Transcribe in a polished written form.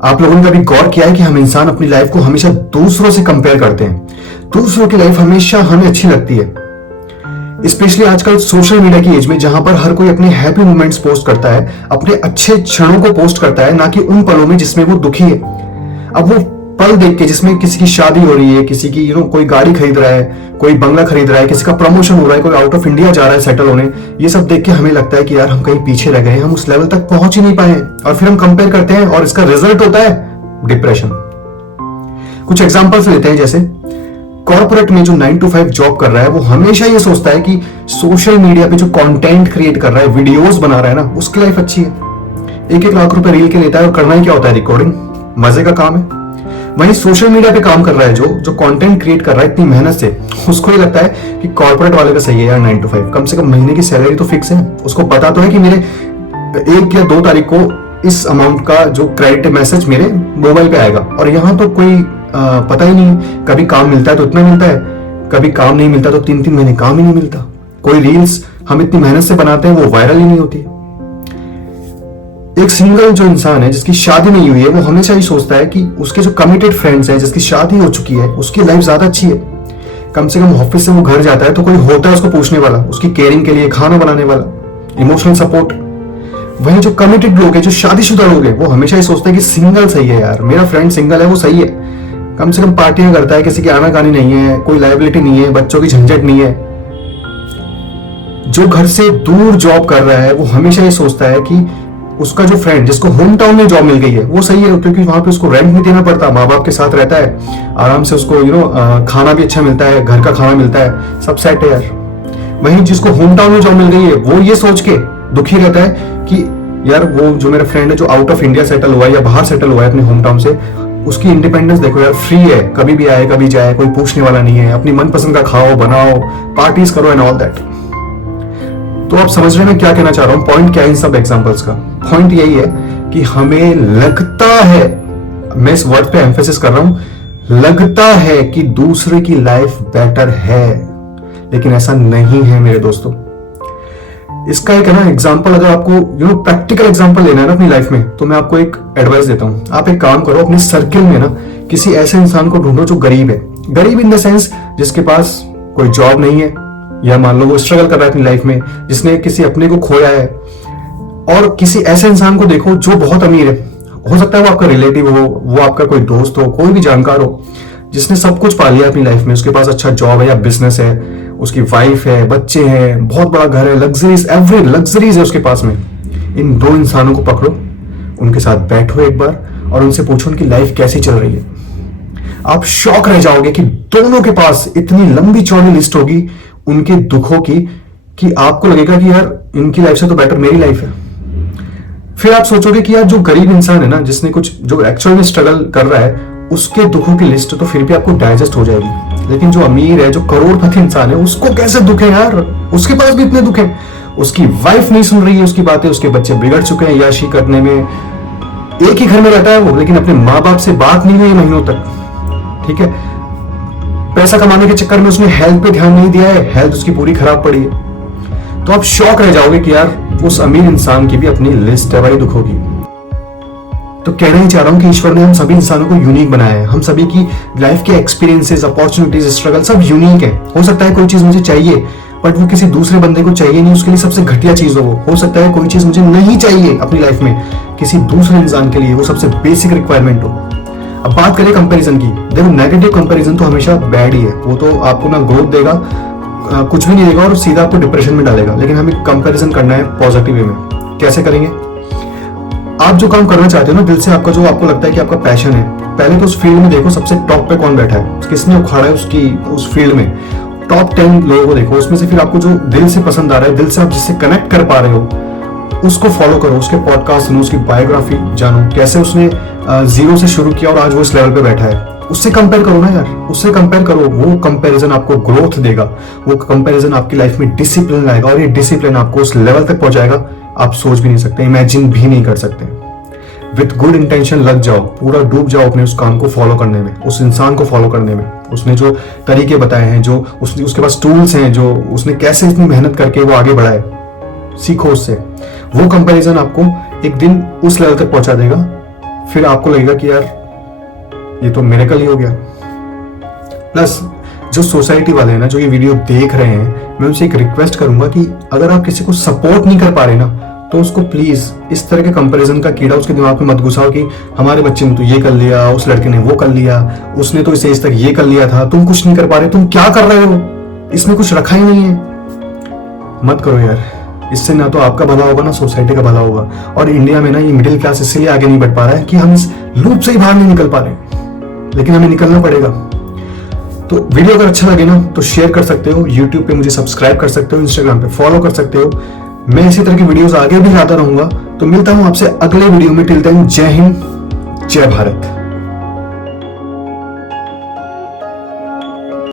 आप लोगों ने कभी गौर किया है कि हम इंसान अपनी लाइफ को हमेशा दूसरों से कंपेयर करते हैं। दूसरों की लाइफ हमेशा हमें अच्छी लगती है, स्पेशली आजकल सोशल मीडिया की एज में, जहां पर हर कोई अपने हैप्पी मोमेंट्स पोस्ट करता है, अपने अच्छे क्षणों को पोस्ट करता है, ना कि उन पलों में जिसमें वो दुखी है। अब वो पल देख के जिसमें किसी की शादी हो रही है, किसी की कोई गाड़ी खरीद रहा है, कोई बंगला खरीद रहा है, किसी का प्रमोशन हो रहा है, कोई आउट ऑफ इंडिया जा रहा है सेटल होने, ये सब देख के हमें लगता है कि यार हम कहीं पीछे रह गए, हम उस लेवल तक पहुंच ही नहीं पाए, और फिर हम कंपेयर करते हैं और इसका रिजल्ट होता है डिप्रेशन। कुछ एग्जांपल्स लेते हैं, जैसे कॉर्पोरेट में जो 9 to 5 जॉब कर रहा है, वो हमेशा ये सोचता है कि सोशल मीडिया पे जो कंटेंट क्रिएट कर रहा है, वीडियोस बना रहा है ना, उसकी लाइफ अच्छी है। 1-1 लाख रुपए रील के लेता है, और करना ही क्या होता है, रिकॉर्डिंग, मजे का काम है। वहीं सोशल मीडिया पे काम कर रहा है जो कंटेंट क्रिएट कर रहा है इतनी मेहनत से, उसको ये लगता है कि कॉर्पोरेट वाले का सही है यार, 9 to 5 कम से कम महीने की सैलरी तो फिक्स है। उसको पता तो है कि मेरे 1 या 2 तारीख को इस अमाउंट का जो क्रेडिट मैसेज मेरे मोबाइल पे आएगा, और यहाँ तो कोई पता ही नहीं, कभी काम मिलता है तो इतना मिलता है, कभी काम नहीं मिलता तो 3-3 महीने काम ही नहीं मिलता। कोई रील्स हम इतनी मेहनत से बनाते हैं, वो वायरल ही नहीं होती। एक सिंगल जो इंसान है जिसकी शादी नहीं हुई है, वो हमेशा ही सोचता है कि उसके जो कमिटेड फ्रेंड्स हैं, जिसकी शादी हो चुकी है, उसकी लाइफ ज्यादा अच्छी है। कम से कम ऑफिस से वो घर जाता है तो कोई होता है उसको पूछने वाला, उसकी केयरिंग के लिए, खाना बनाने वाला, इमोशनल सपोर्ट। वहीं जो कमिटेड लोग हैं, जो शादीशुदा लोग हैं, वो हमेशा ही सोचते हैं कि सिंगल सही है यार, मेरा फ्रेंड सिंगल है वो सही है, कम से कम पार्टियां करता है, किसी की आनाकानी नहीं है, कोई लायबिलिटी नहीं है, बच्चों की झंझट नहीं है। जो घर से दूर जॉब कर रहा है, वो हमेशा ये सोचता है कि उसका जो फ्रेंड जिसको होम टाउन में जॉब मिल गई है, वो सही है, क्योंकि वहां पे उसको रेंट नहीं देना पड़ता, माँ बाप के साथ रहता है, आराम से उसको खाना भी अच्छा मिलता है, घर का खाना मिलता है, सब सेट है यार। वहीं जिसको होम टाउन में जॉब मिल गई है, वो ये सोच के दुखी रहता है कि यार वो जो मेरा फ्रेंड है जो आउट ऑफ इंडिया सेटल हुआ है या बाहर सेटल हुआ है अपने होम टाउन से, उसकी इंडिपेंडेंस देखो यार, फ्री है, कभी भी आए कभी जाए, कोई पूछने वाला नहीं है, अपनी मनपसंद का खाओ बनाओ, पार्टीज करो एंड ऑल दैट। तो आप समझ रहे हैं मैं क्या कहना चाह रहा हूं, पॉइंट क्या है इन सब एग्जांपल्स का? पॉइंट यही है कि हमें लगता है, मैं इस वर्ड पे एम्फेसिस कर रहा हूं, लगता है कि दूसरे की लाइफ बेटर है, लेकिन ऐसा नहीं है मेरे दोस्तों। इसका एक है ना एग्जांपल, अगर आपको प्रैक्टिकल एग्जांपल लेना है ना अपनी लाइफ में, तो मैं आपको एक एडवाइस देता हूं। आप एक काम करो, अपने सर्किल में ना किसी ऐसे इंसान को ढूंढो जो गरीब है, गरीब इन द सेंस जिसके पास कोई जॉब नहीं है, या मान लो वो स्ट्रगल कर रहा है अपनी लाइफ में, जिसने किसी अपने को खोया है, और किसी ऐसे इंसान को देखो जो बहुत अमीर है, हो सकता है वो आपका रिलेटिव हो, वो आपका कोई दोस्त हो, कोई भी जानकार हो, जिसने सब कुछ पा लिया अपनी लाइफ में, उसके पास अच्छा जॉब है या बिजनेस है, उसकी वाइफ है, बच्चे हैं, बहुत बड़ा घर है, लग्जरीज, एवरी लग्जरीज है उसके पास में। इन 2 इंसानों को पकड़ो, उनके साथ बैठो एक बार और उनसे पूछो उनकी लाइफ कैसी चल रही है। आप शॉक रह जाओगे कि दोनों के पास इतनी लंबी चौड़ी लिस्ट होगी उनके दुखों की, कि आपको लगेगा कि यार इनकी लाइफ से तो बेटर मेरी लाइफ है। फिर आप सोचोगे कि यार जो गरीब इंसान है ना, जिसने कुछ जो एक्चुअल में स्ट्रगल कर रहा है, उसके दुखों की लिस्ट तो फिर भी आपको डाइजेस्ट हो जाएगी, लेकिन जो अमीर है, जो करोड़पति इंसान है, उसको कैसे दुख है यार, उसके पास भी इतने दुख है, उसकी वाइफ नहीं सुन रही है उसकी बातें, उसके बच्चे बिगड़ चुके हैं याशी करने में, एक ही घर में रहता है वो, लेकिन अपने माँ बाप से बात नहीं हुई महीनों तक, ठीक है। पैसा कमाने के चक्कर में उसने हेल्थ पे ध्यान नहीं दिया है, हेल्थ उसकी पूरी खराब पड़ी है। तो आप शॉक रह जाओगे कि यार उस अमीर इंसान की भी अपनी लिस्ट है भाई दुखों की। तो कहना ही चाह रहा हूं कि ईश्वर ने हम सभी इंसानों को यूनिक बनाया है, हम सभी की लाइफ के एक्सपीरियंसेस, अपॉर्चुनिटीज, स्ट्रगल सब यूनिक है। हो सकता है कोई चीज मुझे चाहिए बट वो किसी दूसरे बंदे को चाहिए नहीं, उसके लिए सबसे घटिया चीज हो सकता है कोई चीज मुझे नहीं चाहिए अपनी लाइफ में, किसी दूसरे इंसान के लिए वो सबसे बेसिक रिक्वायरमेंट हो। अब बात करें कंपैरिजन की, देखो नेगेटिव कंपैरिजन तो हमेशा बैड ही है, वो तो आपको ना ग्रोथ देगा, कुछ भी नहीं देगा और सीधा आपको डिप्रेशन में डालेगा। लेकिन हमें कंपैरिजन करना है पॉजिटिव वे में। कैसे करेंगे? आप जो काम करना चाहते हो ना दिल से, आपका जो आपको लगता है कि आपका पैशन है, पहले तो उस फील्ड में देखो सबसे टॉप पे कौन बैठा है, किसने उखाड़ा है उसकी उस फील्ड में, टॉप 10 लोगों को देखो, उसमें से फिर आपको जो दिल से पसंद आ रहा है, दिल से आप जिससे कनेक्ट कर पा रहे हो, उसको फॉलो करो, उसके पॉडकास्ट सुनो, उसकी बायोग्राफी जानो, कैसे उसने जीरो से शुरू किया और आज वो इस लेवल पे बैठा है। उससे कंपेयर करो ना यार, उससे कंपेयर करो, वो कंपैरिजन आपको ग्रोथ देगा, वो कंपैरिजन आपकी लाइफ में डिसिप्लिन लाएगा, और ये डिसिप्लिन आपको उस लेवल तक पहुंचाएगा आप सोच भी नहीं सकते, इमेजिन भी नहीं कर सकते। विथ गुड इंटेंशन लग जाओ, पूरा डूब जाओ अपने उस काम को फॉलो करने में, उस इंसान को फॉलो करने में, उसने जो तरीके बताए हैं, जो उसके पास टूल्स हैं, जो उसने कैसे इतनी मेहनत करके वो आगे बढ़ा है, सीखो उससे। वो कंपैरिजन आपको एक दिन उस लेवल तक पहुंचा देगा, फिर आपको लगेगा कि यार ये तो मिरेकल ही हो गया। प्लस जो सोसाइटी वाले हैं ना, जो ये वीडियो देख रहे हैं, मैं उनसे एक रिक्वेस्ट करूंगा कि अगर आप किसी को सपोर्ट नहीं कर पा रहे ना, तो उसको प्लीज इस तरह के कंपैरिजन का कीड़ा उसके दिमाग में मत घुसाओ कि हमारे बच्चे ने तो ये कर लिया, उस लड़के ने वो कर लिया, उसने तो इस एज तक ये कर लिया था, तुम कुछ नहीं कर पा रहे, तुम क्या कर रहे हो, इसमें कुछ रखा ही नहीं है। मत करो यार, इससे ना तो आपका भला होगा ना सोसाइटी का भला होगा। और इंडिया में ना ये मिडिल क्लास इसलिए आगे नहीं बढ़ पा रहा है कि हम इस लूप से ही बाहर नहीं निकल पा रहे, लेकिन हमें निकलना पड़ेगा। तो वीडियो अगर अच्छा लगे ना तो शेयर कर सकते हो, यूट्यूब पे मुझे सब्सक्राइब कर सकते हो, इंस्टाग्राम पे फॉलो कर सकते हो। मैं इसी तरह की वीडियोस आगे भी लाता रहूंगा। तो मिलता हूं आपसे अगले वीडियो में। टिल देन जय हिंद, जय भारत।